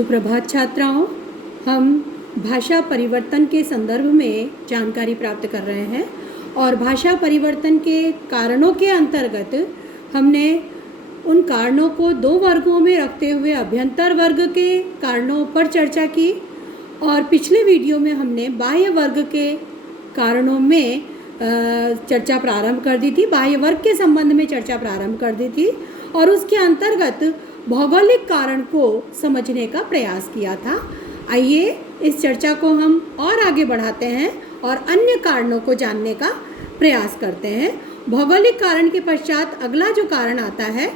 सुप्रभात छात्राओं, हम भाषा परिवर्तन के संदर्भ में जानकारी प्राप्त कर रहे हैं और भाषा परिवर्तन के कारणों के अंतर्गत हमने उन कारणों को दो वर्गों में रखते हुए अभ्यंतर वर्ग के कारणों पर चर्चा की और पिछले वीडियो में हमने बाह्य वर्ग के कारणों में चर्चा प्रारंभ कर दी थी, बाह्य वर्ग के संबंध में चर्चा प्रारंभ कर दी थी और उसके अंतर्गत भौगोलिक कारण को समझने का प्रयास किया था। आइए इस चर्चा को हम और आगे बढ़ाते हैं और अन्य कारणों को जानने का प्रयास करते हैं। भौगोलिक कारण के पश्चात अगला जो कारण आता है,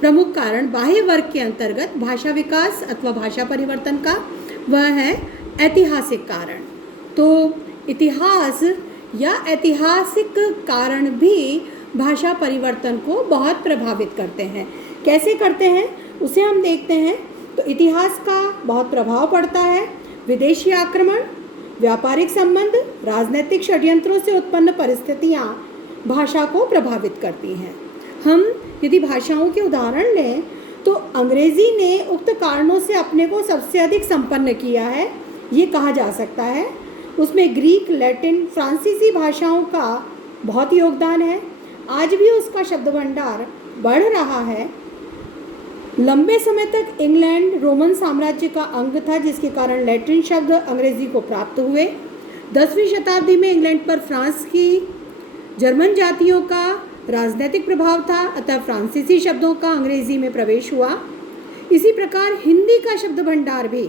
प्रमुख कारण बाह्य वर्ग के अंतर्गत भाषा विकास अथवा भाषा परिवर्तन का, वह है ऐतिहासिक कारण। तो इतिहास या ऐतिहासिक कारण भी भाषा परिवर्तन को बहुत प्रभावित करते हैं। कैसे करते हैं उसे हम देखते हैं। तो इतिहास का बहुत प्रभाव पड़ता है। विदेशी आक्रमण, व्यापारिक संबंध, राजनीतिक षड्यंत्रों से उत्पन्न परिस्थितियाँ भाषा को प्रभावित करती हैं। हम यदि भाषाओं के उदाहरण लें तो अंग्रेजी ने उक्त कारणों से अपने को सबसे अधिक संपन्न किया है, ये कहा जा सकता है। उसमें ग्रीक, लैटिन, फ्रांसीसी भाषाओं का बहुत योगदान है। आज भी उसका शब्द भंडार बढ़ रहा है। लंबे समय तक इंग्लैंड रोमन साम्राज्य का अंग था, जिसके कारण लैटिन शब्द अंग्रेजी को प्राप्त हुए। 10वीं शताब्दी में इंग्लैंड पर फ्रांस की जर्मन जातियों का राजनीतिक प्रभाव था, अतः फ्रांसीसी शब्दों का अंग्रेजी में प्रवेश हुआ। इसी प्रकार हिंदी का शब्द भंडार भी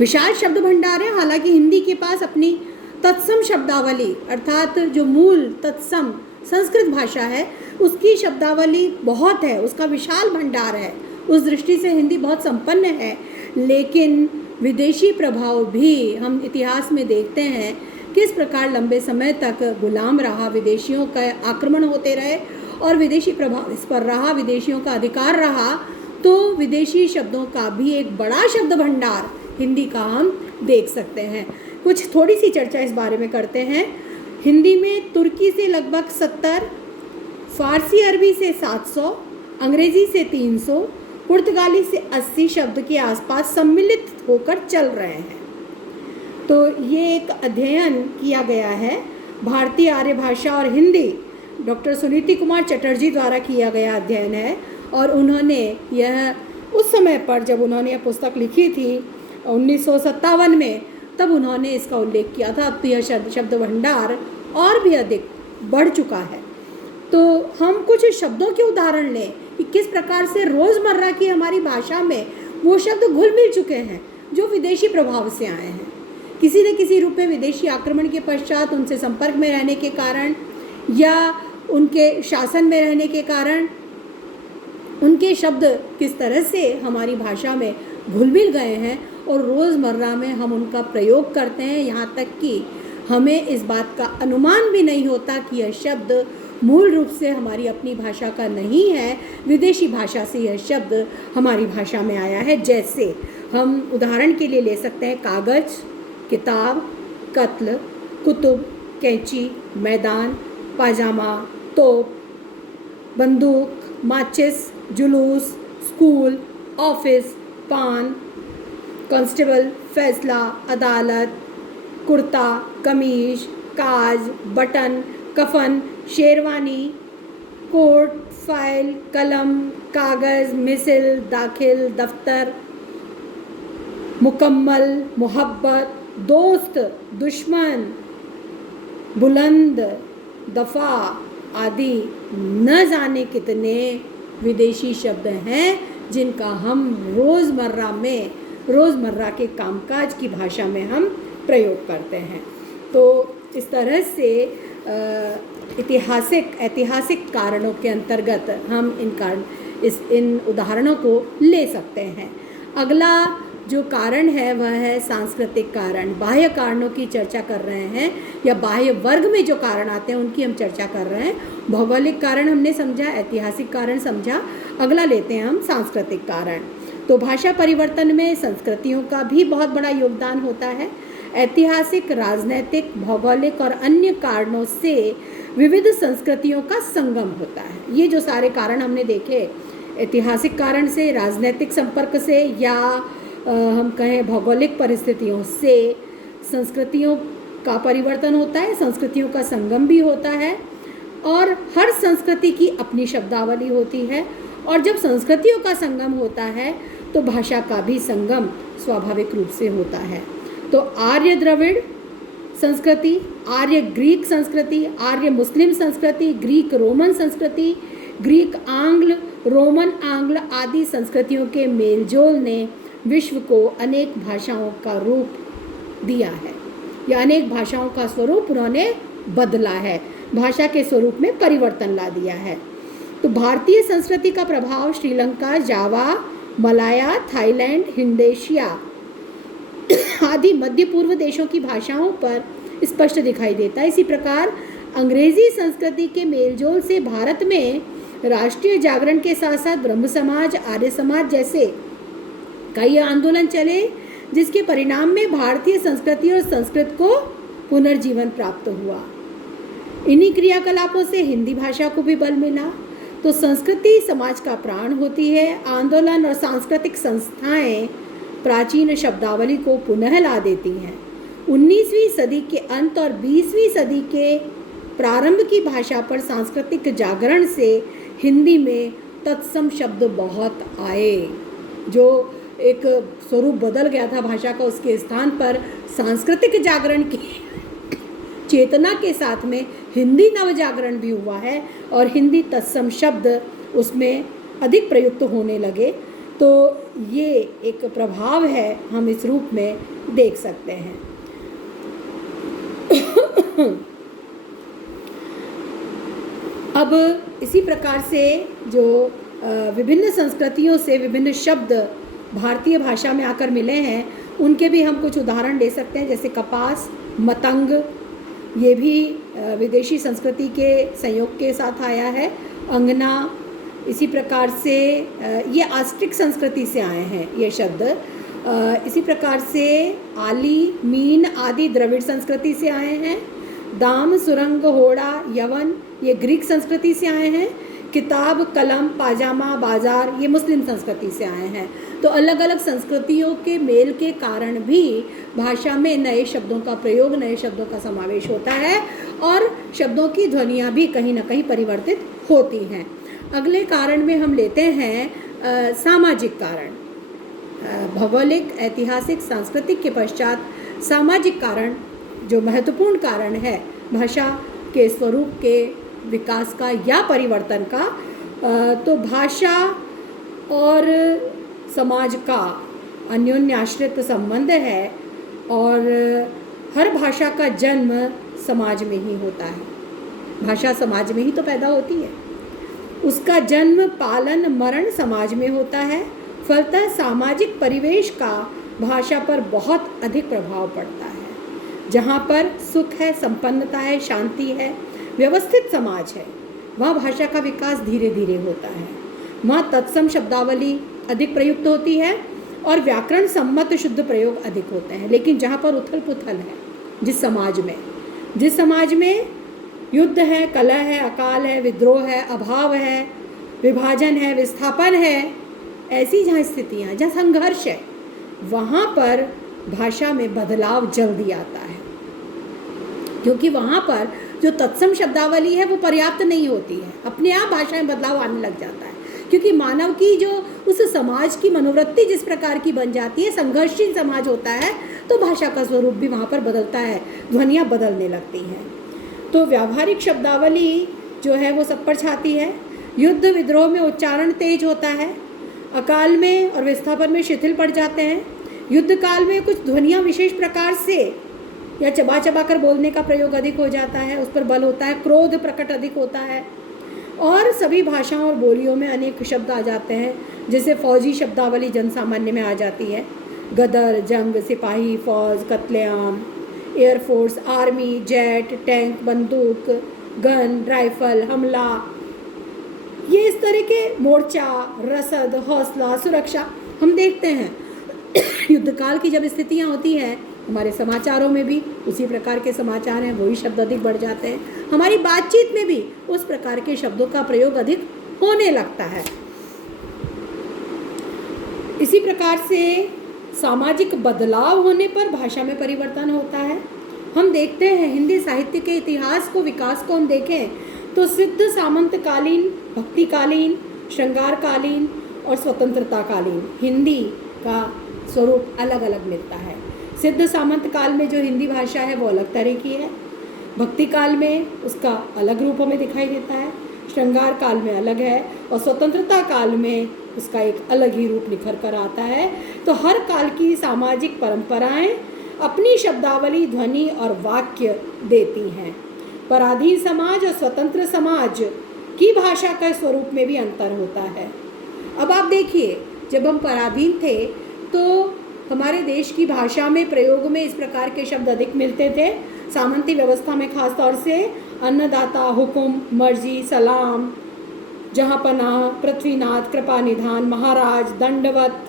विशाल शब्द भंडार है। हालांकि हिंदी के पास अपनी तत्सम शब्दावली अर्थात जो मूल तत्सम संस्कृत भाषा है उसकी शब्दावली बहुत है, उसका विशाल भंडार है। उस दृष्टि से हिंदी बहुत संपन्न है। लेकिन विदेशी प्रभाव भी हम इतिहास में देखते हैं किस प्रकार लंबे समय तक गुलाम रहा, विदेशियों का आक्रमण होते रहे और विदेशी प्रभाव इस पर रहा, विदेशियों का अधिकार रहा। तो विदेशी शब्दों का भी एक बड़ा शब्द भंडार हिंदी का हम देख सकते हैं। कुछ थोड़ी सी चर्चा इस बारे में करते हैं। हिंदी में तुर्की से लगभग 70, फारसी अरबी से 700, अंग्रेजी से 300, पुर्तगाली से 80 शब्द के आसपास सम्मिलित होकर चल रहे हैं। तो ये एक अध्ययन किया गया है भारतीय आर्य भाषा और हिंदी, डॉक्टर सुनीति कुमार चटर्जी द्वारा किया गया अध्ययन है। और उन्होंने यह उस समय पर जब उन्होंने यह पुस्तक लिखी थी 1957 में, तब उन्होंने इसका उल्लेख किया था। अब तो यह शब्द भंडार और भी अधिक बढ़ चुका है। तो हम कुछ शब्दों के उदाहरण लें कि किस प्रकार से रोज़मर्रा की हमारी भाषा में वो शब्द घुल मिल चुके हैं जो विदेशी प्रभाव से आए हैं। किसी न किसी रूप में विदेशी आक्रमण के पश्चात उनसे संपर्क में रहने के कारण या उनके शासन में रहने के कारण उनके शब्द किस तरह से हमारी भाषा में घुल मिल गए हैं और रोज़मर्रा में हम उनका प्रयोग करते हैं। यहाँ तक कि हमें इस बात का अनुमान भी नहीं होता कि यह शब्द मूल रूप से हमारी अपनी भाषा का नहीं है, विदेशी भाषा से यह शब्द हमारी भाषा में आया है। जैसे हम उदाहरण के लिए ले सकते हैं कागज़, किताब, कत्ल, कुतुब, कैंची, मैदान, पाजामा, तोप, बंदूक, माचिस, जुलूस, स्कूल, ऑफिस, पान, कांस्टेबल, फैसला, अदालत, कुर्ता, कमीज, काज, बटन, कफन, शेरवानी, कोट, फाइल, कलम, कागज़, मिसिल, दाखिल, दफ्तर, मुकम्मल, मोहब्बत, दोस्त, दुश्मन, बुलंद, दफ़ा आदि न जाने कितने विदेशी शब्द हैं जिनका हम रोज़मर्रा के कामकाज की भाषा में हम प्रयोग करते हैं। तो इस तरह से ऐतिहासिक कारणों के अंतर्गत हम इन उदाहरणों को ले सकते हैं। अगला जो कारण है वह है सांस्कृतिक कारण। बाह्य कारणों की चर्चा कर रहे हैं या बाह्य वर्ग में जो कारण आते हैं उनकी हम चर्चा कर रहे हैं। भौगोलिक कारण हमने समझा, ऐतिहासिक कारण समझा, अगला लेते हैं हम सांस्कृतिक कारण। तो भाषा परिवर्तन में संस्कृतियों का भी बहुत बड़ा योगदान होता है। ऐतिहासिक, राजनैतिक, भौगोलिक और अन्य कारणों से विविध संस्कृतियों का संगम होता है। ये जो सारे कारण हमने देखे ऐतिहासिक कारण से, राजनीतिक संपर्क से, या हम कहें भौगोलिक परिस्थितियों से संस्कृतियों का परिवर्तन होता है, संस्कृतियों का संगम भी होता है। और हर संस्कृति की अपनी शब्दावली होती है, और जब संस्कृतियों का संगम होता है तो भाषा का भी संगम स्वाभाविक रूप से होता है। तो आर्य द्रविड़ संस्कृति, आर्य ग्रीक संस्कृति, आर्य मुस्लिम संस्कृति, ग्रीक रोमन संस्कृति, ग्रीक आंग्ल, रोमन आंग्ल आदि संस्कृतियों के मेलजोल ने विश्व को अनेक भाषाओं का रूप दिया है, या अनेक भाषाओं का स्वरूप उन्होंने बदला है, भाषा के स्वरूप में परिवर्तन ला दिया है। तो भारतीय संस्कृति का प्रभाव श्रीलंका, जावा, मलाया, थाईलैंड, हिंदेशिया आदि मध्य पूर्व देशों की भाषाओं पर स्पष्ट दिखाई देता है। इसी प्रकार अंग्रेजी संस्कृति के मेलजोल से भारत में राष्ट्रीय जागरण के साथ साथ ब्रह्म समाज, आर्य समाज जैसे कई आंदोलन चले, जिसके परिणाम में भारतीय संस्कृति और संस्कृत को पुनर्जीवन प्राप्त हुआ। इन्हीं क्रियाकलापों से हिंदी भाषा को भी बल मिला। तो संस्कृति समाज का प्राण होती है। आंदोलन और सांस्कृतिक संस्थाएं प्राचीन शब्दावली को पुनः ला देती हैं। 19वीं सदी के अंत और 20वीं सदी के प्रारंभ की भाषा पर सांस्कृतिक जागरण से हिंदी में तत्सम शब्द बहुत आए। जो एक स्वरूप बदल गया था भाषा का, उसके स्थान पर सांस्कृतिक जागरण की चेतना के साथ में हिंदी नवजागरण भी हुआ है, और हिंदी तत्सम शब्द उसमें अधिक प्रयुक्त होने लगे। तो ये एक प्रभाव है, हम इस रूप में देख सकते हैं। अब इसी प्रकार से जो विभिन्न संस्कृतियों से विभिन्न शब्द भारतीय भाषा में आकर मिले हैं, उनके भी हम कुछ उदाहरण ले सकते हैं। जैसे कपास, मतंग, ये भी विदेशी संस्कृति के संयोग के साथ आया है। अंगना, इसी प्रकार से ये आस्ट्रिक संस्कृति से आए हैं ये शब्द। इसी प्रकार से आली, मीन आदि द्रविड़ संस्कृति से आए हैं। दाम, सुरंग, होड़ा, यवन ये ग्रीक संस्कृति से आए हैं। किताब, कलम, पाजामा, बाजार ये मुस्लिम संस्कृति से आए हैं। तो अलग अलग संस्कृतियों के मेल के कारण भी भाषा में नए शब्दों का प्रयोग, नए शब्दों का समावेश होता है, और शब्दों की ध्वनियाँ भी कहीं ना कहीं परिवर्तित होती हैं। अगले कारण में हम लेते हैं सामाजिक कारण। भौगोलिक, ऐतिहासिक, सांस्कृतिक के पश्चात सामाजिक कारण जो महत्वपूर्ण कारण है भाषा के स्वरूप के विकास का या परिवर्तन का, तो भाषा और समाज का अन्योन्याश्रित संबंध है, और हर भाषा का जन्म समाज में ही होता है। भाषा समाज में ही तो पैदा होती है, उसका जन्म, पालन, मरण समाज में होता है। फलतः सामाजिक परिवेश का भाषा पर बहुत अधिक प्रभाव पड़ता है। जहाँ पर सुख है, संपन्नता है, शांति है, व्यवस्थित समाज है, वहाँ भाषा का विकास धीरे धीरे होता है। वहाँ तत्सम शब्दावली अधिक प्रयुक्त होती है और व्याकरण सम्मत शुद्ध प्रयोग अधिक होते हैं। लेकिन जहाँ पर उथल पुथल है, जिस समाज में युद्ध है, कलह है, अकाल है, विद्रोह है, अभाव है, विभाजन है, विस्थापन है, ऐसी जहाँ स्थितियाँ, जहाँ संघर्ष है, वहाँ पर भाषा में बदलाव जल्दी आता है, क्योंकि वहाँ पर जो तत्सम शब्दावली है वो पर्याप्त नहीं होती है। अपने आप भाषा में बदलाव आने लग जाता है, क्योंकि मानव की जो उस समाज की मनोवृत्ति जिस प्रकार की बन जाती है, संघर्षशील समाज होता है, तो भाषा का स्वरूप भी वहाँ पर बदलता है, ध्वनियाँ बदलने लगती हैं। तो व्यावहारिक शब्दावली जो है वो सब पर छाती है। युद्ध विद्रोह में उच्चारण तेज होता है, अकाल में और विस्थापन में शिथिल पड़ जाते हैं। युद्ध काल में कुछ ध्वनियाँ विशेष प्रकार से या चबा चबा कर बोलने का प्रयोग अधिक हो जाता है, उस पर बल होता है, क्रोध प्रकट अधिक होता है, और सभी भाषाओं और बोलियों में अनेक शब्द आ जाते हैं। जैसे फौजी शब्दावली जनसामान्य में आ जाती है, गदर, जंग, सिपाही, फौज, कत्लेआम, एयरफोर्स, आर्मी, जेट, टैंक, बंदूक, गन, राइफल, हमला, ये इस तरह के मोर्चा, रसद, हौसला, सुरक्षा हम देखते हैं। युद्धकाल की जब स्थितियाँ होती हैं, हमारे समाचारों में भी उसी प्रकार के समाचार हैं, वही शब्द अधिक बढ़ जाते हैं। हमारी बातचीत में भी उस प्रकार के शब्दों का प्रयोग अधिक होने लगता है। इसी प्रकार से सामाजिक बदलाव होने पर भाषा में परिवर्तन होता है। हम देखते हैं हिंदी साहित्य के इतिहास को, विकास को हम देखें तो सिद्ध सामंतकालीन, भक्तिकालीन, श्रृंगारकालीन और स्वतंत्रताकालीन हिंदी का स्वरूप अलग अलग मिलता है। सिद्ध सामंत काल में जो हिंदी भाषा है वो अलग तरह की है, भक्ति काल में उसका अलग रूपों में दिखाई देता है, श्रृंगार काल में अलग है और स्वतंत्रता काल में उसका एक अलग ही रूप निखर कर आता है। तो हर काल की सामाजिक परंपराएं अपनी शब्दावली, ध्वनि और वाक्य देती हैं। पराधीन समाज और स्वतंत्र समाज की भाषा के स्वरूप में भी अंतर होता है। अब आप देखिए, जब हम पराधीन थे तो हमारे देश की भाषा में प्रयोग में इस प्रकार के शब्द अधिक मिलते थे। सामंती व्यवस्था में खास तौर से अन्नदाता, हुकुम, मर्जी, सलाम, जहाँपनाह, पृथ्वीनाथ, कृपा निधान, महाराज, दंडवत,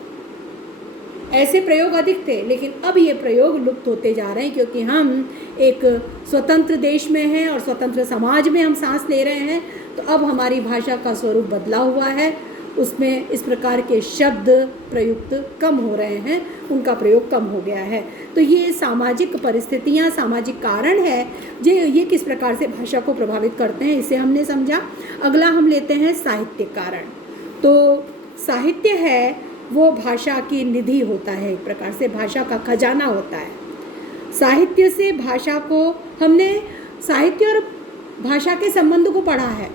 ऐसे प्रयोग अधिक थे। लेकिन अब ये प्रयोग लुप्त होते जा रहे हैं क्योंकि हम एक स्वतंत्र देश में हैं और स्वतंत्र समाज में हम सांस ले रहे हैं। तो अब हमारी भाषा का स्वरूप बदला हुआ है, उसमें इस प्रकार के शब्द प्रयुक्त कम हो रहे हैं, उनका प्रयोग कम हो गया है। तो ये सामाजिक परिस्थितियाँ, सामाजिक कारण है जो ये किस प्रकार से भाषा को प्रभावित करते हैं, इसे हमने समझा। अगला हम लेते हैं साहित्य कारण। तो साहित्य है वो भाषा की निधि होता है, एक प्रकार से भाषा का खजाना होता है। साहित्य से भाषा को, हमने साहित्य और भाषा के संबंध को पढ़ा है,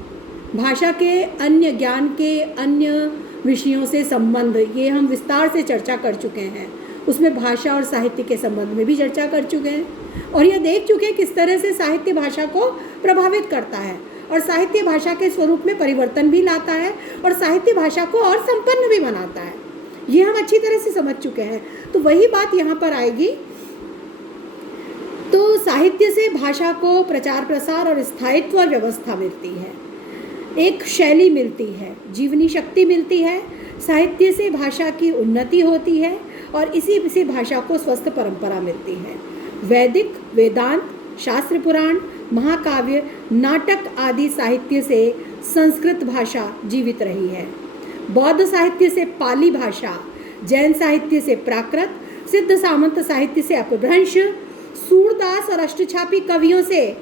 भाषा के अन्य ज्ञान के अन्य विषयों से संबंध, ये हम विस्तार से चर्चा कर चुके हैं। उसमें भाषा और साहित्य के संबंध में भी चर्चा कर चुके हैं और ये देख चुके हैं किस तरह से साहित्य भाषा को प्रभावित करता है और साहित्य भाषा के स्वरूप में परिवर्तन भी लाता है और साहित्य भाषा को और संपन्न भी बनाता है। ये हम अच्छी तरह से समझ चुके हैं। तो वही बात यहाँ पर आएगी। तो साहित्य से भाषा को प्रचार प्रसार और स्थायित्व और व्यवस्था मिलती है, एक शैली मिलती है, जीवनी शक्ति मिलती है। साहित्य से भाषा की उन्नति होती है और इसी से भाषा को स्वस्थ परंपरा मिलती है। वैदिक, वेदांत, शास्त्र, पुराण, महाकाव्य, नाटक आदि साहित्य से संस्कृत भाषा जीवित रही है। बौद्ध साहित्य से पाली भाषा, जैन साहित्य से प्राकृत, सिद्ध सामंत साहित्य से अपभ्रंश, सूरदास और अष्टछापी कवियों से,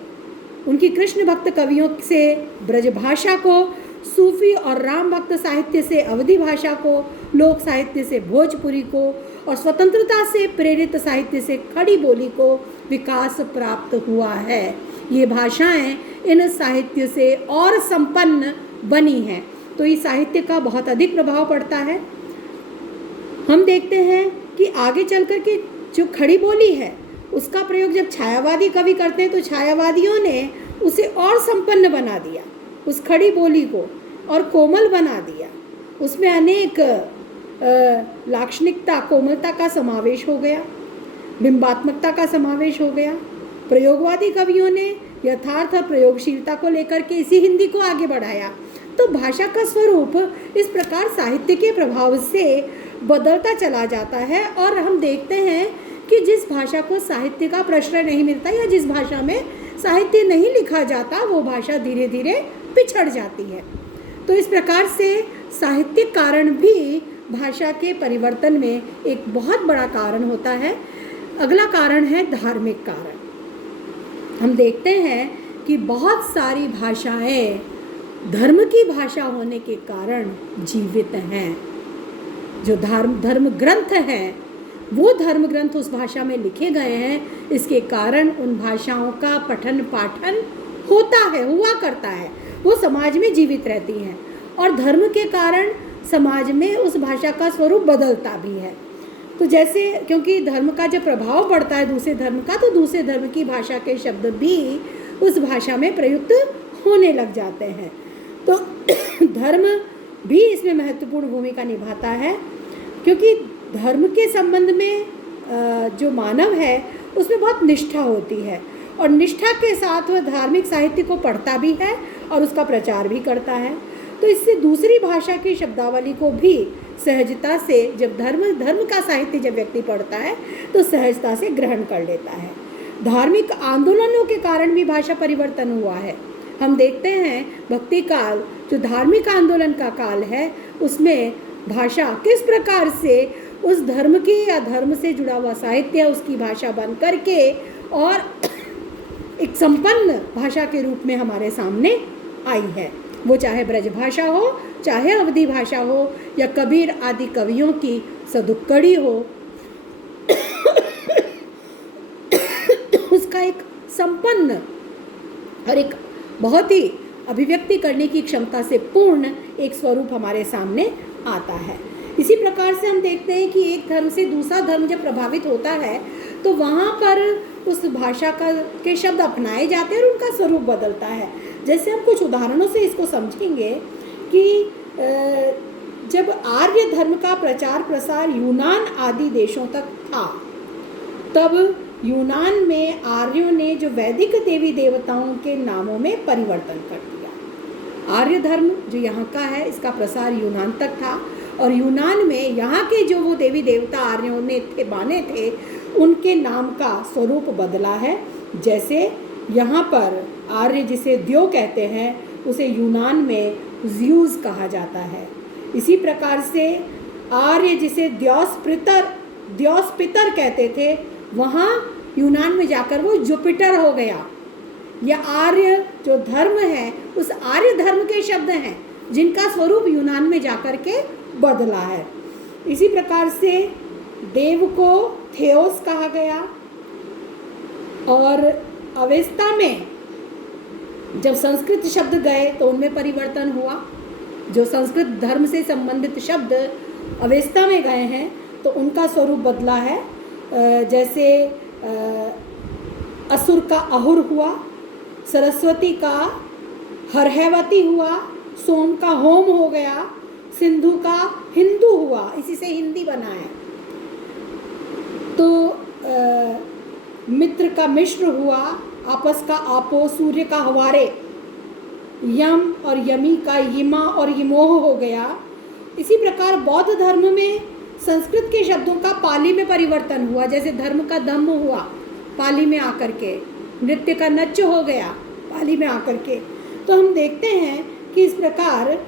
उनकी कृष्ण भक्त कवियों से ब्रजभाषा को, सूफी और राम भक्त साहित्य से अवधी भाषा को, लोक साहित्य से भोजपुरी को और स्वतंत्रता से प्रेरित साहित्य से खड़ी बोली को विकास प्राप्त हुआ है। ये भाषाएं इन साहित्य से और संपन्न बनी हैं। तो इस साहित्य का बहुत अधिक प्रभाव पड़ता है। हम देखते हैं कि आगे चल कर के जो खड़ी बोली है उसका प्रयोग जब छायावादी कवि करते हैं तो छायावादियों ने उसे और संपन्न बना दिया, उस खड़ी बोली को और कोमल बना दिया। उसमें अनेक लाक्षणिकता, कोमलता का समावेश हो गया, बिंबात्मकता का समावेश हो गया। प्रयोगवादी कवियों ने यथार्थ और प्रयोगशीलता को लेकर के इसी हिंदी को आगे बढ़ाया। तो भाषा का स्वरूप इस प्रकार साहित्य के प्रभाव से बदलता चला जाता है और हम देखते हैं कि जिस भाषा को साहित्य का प्रश्रय नहीं मिलता या जिस भाषा में साहित्य नहीं लिखा जाता वो भाषा धीरे धीरे पिछड़ जाती है। तो इस प्रकार से साहित्यिक कारण भी भाषा के परिवर्तन में एक बहुत बड़ा कारण होता है। अगला कारण है धार्मिक कारण। हम देखते हैं कि बहुत सारी भाषाएं धर्म की भाषा होने के कारण जीवित हैं। जो धर्म ग्रंथ हैं वो धर्म ग्रंथ उस भाषा में लिखे गए हैं, इसके कारण उन भाषाओं का पठन पाठन होता है, हुआ करता है, वो समाज में जीवित रहती हैं और धर्म के कारण समाज में उस भाषा का स्वरूप बदलता भी है। तो जैसे क्योंकि धर्म का जब प्रभाव पड़ता है दूसरे धर्म का, तो दूसरे धर्म की भाषा के शब्द भी उस भाषा में प्रयुक्त होने लग जाते हैं। तो धर्म भी इसमें महत्वपूर्ण भूमिका निभाता है क्योंकि धर्म के संबंध में जो मानव है उसमें बहुत निष्ठा होती है और निष्ठा के साथ वह धार्मिक साहित्य को पढ़ता भी है और उसका प्रचार भी करता है। तो इससे दूसरी भाषा की शब्दावली को भी सहजता से, जब धर्म का साहित्य जब व्यक्ति पढ़ता है तो सहजता से ग्रहण कर लेता है। धार्मिक आंदोलनों के कारण भी भाषा परिवर्तन हुआ है। हम देखते हैं भक्ति काल जो धार्मिक आंदोलन का काल है उसमें भाषा किस प्रकार से उस धर्म की या धर्म से जुड़ा हुआ साहित्य उसकी भाषा बन करके और एक संपन्न भाषा के रूप में हमारे सामने आई है। वो चाहे ब्रज भाषा हो, चाहे अवधी भाषा हो, या कबीर आदि कवियों की सदुक्कड़ी हो, उसका एक संपन्न और एक बहुत ही अभिव्यक्ति करने की क्षमता से पूर्ण एक स्वरूप हमारे सामने आता है। इसी प्रकार से हम देखते हैं कि एक धर्म से दूसरा धर्म जब प्रभावित होता है तो वहाँ पर उस भाषा के शब्द अपनाए जाते हैं और उनका स्वरूप बदलता है। जैसे हम कुछ उदाहरणों से इसको समझेंगे कि जब आर्य धर्म का प्रचार प्रसार यूनान आदि देशों तक था, तब यूनान में आर्यों ने जो वैदिक देवी देवताओं के नामों में परिवर्तन कर दिया। आर्य धर्म जो यहाँ का है, इसका प्रसार यूनान तक था और यूनान में यहाँ के जो वो देवी देवता आर्यों ने माने थे, उनके नाम का स्वरूप बदला है। जैसे यहाँ पर आर्य जिसे द्यो कहते हैं, उसे यूनान में ज़्यूस कहा जाता है। इसी प्रकार से आर्य जिसे द्योस्पितर कहते थे, वहाँ यूनान में जाकर वो जुपिटर हो गया। या आर्य जो धर्म है, उस आर्य धर्म के शब्द हैं जिनका स्वरूप यूनान में जाकर के बदला है। इसी प्रकार से देव को थियोस कहा गया और अवेस्ता में जब संस्कृत शब्द गए तो उनमें परिवर्तन हुआ। जो संस्कृत धर्म से संबंधित शब्द अवेस्ता में गए हैं तो उनका स्वरूप बदला है। जैसे असुर का अहुर हुआ, सरस्वती का हरहवती हुआ, सोम का होम हो गया, सिंधु का हिंदू हुआ, इसी से हिंदी बना है। तो मित्र का मिश्र हुआ, आपस का आपो, सूर्य का हवारे, यम और यमी का यिमा और यमोह हो गया। इसी प्रकार बौद्ध धर्म में संस्कृत के शब्दों का पाली में परिवर्तन हुआ। जैसे धर्म का धम्म हुआ पाली में आकर के, नृत्य का नच हो गया पाली में आकर के। तो हम देखते हैं कि इस प्रकार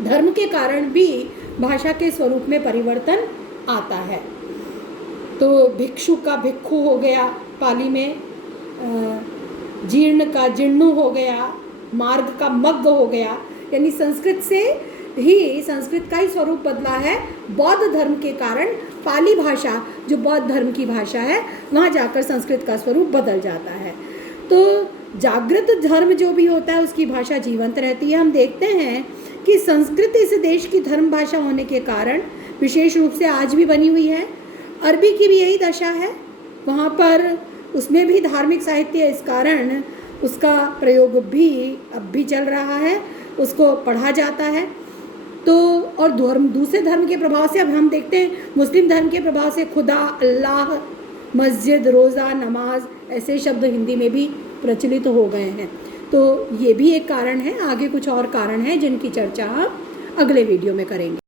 धर्म के कारण भी भाषा के स्वरूप में परिवर्तन आता है। तो भिक्षु का भिक्षु हो गया पाली में, जीर्ण का जीर्णु हो गया, मार्ग का मग्ग हो गया। यानी संस्कृत का ही स्वरूप बदला है। बौद्ध धर्म के कारण पाली भाषा जो बौद्ध धर्म की भाषा है, वहाँ जाकर संस्कृत का स्वरूप बदल जाता है। तो जागृत धर्म जो भी होता है उसकी भाषा जीवंत रहती है। हम देखते हैं कि संस्कृत इस देश की धर्म भाषा होने के कारण विशेष रूप से आज भी बनी हुई है। अरबी की भी यही दशा है, वहाँ पर उसमें भी धार्मिक साहित्य है, इस कारण उसका प्रयोग भी अब भी चल रहा है, उसको पढ़ा जाता है। तो और दूसरे धर्म के प्रभाव से अब हम देखते हैं मुस्लिम धर्म के प्रभाव से खुदा, अल्लाह, मस्जिद, रोज़ा, नमाज ऐसे शब्द हिंदी में भी प्रचलित हो गए हैं। तो ये भी एक कारण है। आगे कुछ और कारण हैं जिनकी चर्चा हम अगले वीडियो में करेंगे।